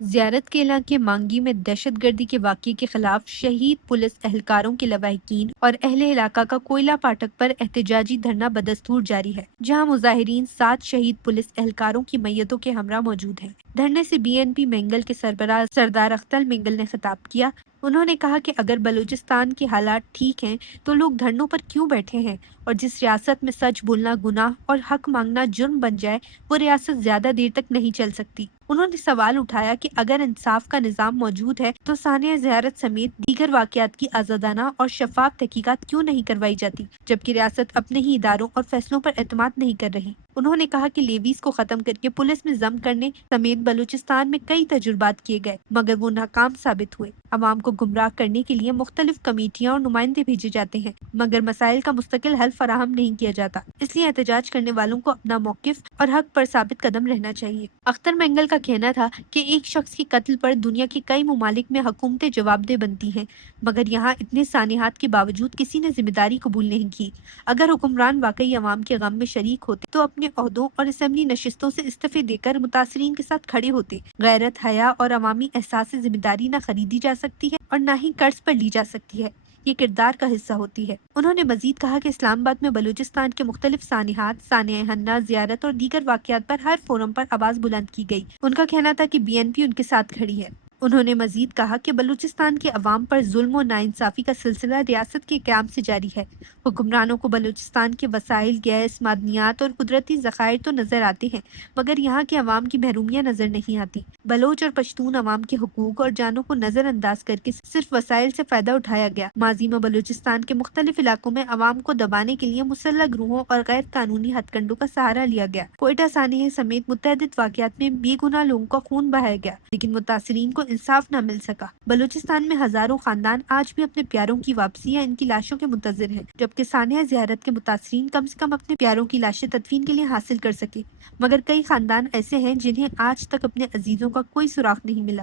زیارت کے علاقے مانگی میں دہشت گردی کے واقعے کے خلاف شہید پولیس اہلکاروں کے لواحقین اور اہل علاقہ کا کوئلہ پاٹک پر احتجاجی دھرنا بدستور جاری ہے، جہاں مظاہرین 7 شہید پولیس اہلکاروں کی میتوں کے ہمراہ موجود ہیں۔ دھرنے سے بی این پی منگل کے سربراہ سردار اختر منگل نے خطاب کیا۔ انہوں نے کہا کہ اگر بلوچستان کے حالات ٹھیک ہیں تو لوگ دھرنوں پر کیوں بیٹھے ہیں، اور جس ریاست میں سچ بولنا گناہ اور حق مانگنا جرم بن جائے وہ ریاست زیادہ دیر تک نہیں چل سکتی۔ انہوں نے سوال اٹھایا کہ اگر انصاف کا نظام موجود ہے تو سانحہ زیارت سمیت دیگر واقعات کی آزادانہ اور شفاف تحقیقات کیوں نہیں کروائی جاتی، جبکہ ریاست اپنے ہی اداروں اور فیصلوں پر اعتماد نہیں کر رہی۔ انہوں نے کہا کہ لیویز کو ختم کر کے پولیس میں ضم کرنے سمیت بلوچستان میں کئی تجربات کیے گئے مگر وہ ناکام ثابت ہوئے۔ عوام کو گمراہ کرنے کے لیے مختلف کمیٹیاں اور نمائندے بھیجے جاتے ہیں مگر مسائل کا مستقل حل فراہم نہیں کیا جاتا، اس لیے احتجاج کرنے والوں کو اپنا موقف اور حق پر ثابت قدم رہنا چاہیے۔ اختر مینگل کا کہنا تھا کہ ایک شخص کے قتل پر دنیا کے کئی ممالک میں حکومتیں جواب دہ بنتی ہیں مگر یہاں اتنے سانحات کے باوجود کسی نے ذمہ داری قبول نہیں کی۔ اگر حکمران واقعی عوام کے غم میں شریک ہوتے تو اپنے عہدوں اور اسمبلی نشستوں سے استعفے دے کر متاثرین کے ساتھ کھڑے ہوتے۔ غیرت، حیا اور عوامی احساس سے ذمہ داری نہ خریدی جا سکتی ہے اور نہ ہی قرض پر لی جا سکتی ہے، یہ کردار کا حصہ ہوتی ہے۔ انہوں نے مزید کہا کہ اسلام آباد میں بلوچستان کے مختلف سانحات، سانحہ ہنہ، زیارت اور دیگر واقعات پر ہر فورم پر آواز بلند کی گئی۔ ان کا کہنا تھا کہ بی این پی ان کے ساتھ کھڑی ہے۔ انہوں نے مزید کہا کہ بلوچستان کے عوام پر ظلم و ناانصافی کا سلسلہ ریاست کے قیام سے جاری ہے۔ حکمرانوں کو بلوچستان کے وسائل، گیس، معدنیات اور قدرتی ذخائر تو نظر آتے ہیں مگر یہاں کے عوام کی محرومیاں نظر نہیں آتی۔ بلوچ اور پشتون عوام کے حقوق اور جانوں کو نظر انداز کر کے صرف وسائل سے فائدہ اٹھایا گیا۔ ماضی میں بلوچستان کے مختلف علاقوں میں عوام کو دبانے کے لیے مسلح گروہوں اور غیر قانونی ہتھ کنڈوں کا سہارا لیا گیا۔ کوئٹہ سانحہ سمیت متعدد واقعات میں بے گناہ لوگوں کا خون بہایا گیا لیکن متاثرین کو انصاف نہ مل سکا۔ بلوچستان میں ہزاروں خاندان آج بھی اپنے پیاروں کی واپسی یا ان کی لاشوں کے منتظر ہیں، جبکہ سانحہ زیارت کے متاثرین کم سے کم اپنے پیاروں کی لاشیں تدفین کے لیے حاصل کر سکے، مگر کئی خاندان ایسے ہیں جنہیں آج تک اپنے عزیزوں کا کوئی سراغ نہیں ملا۔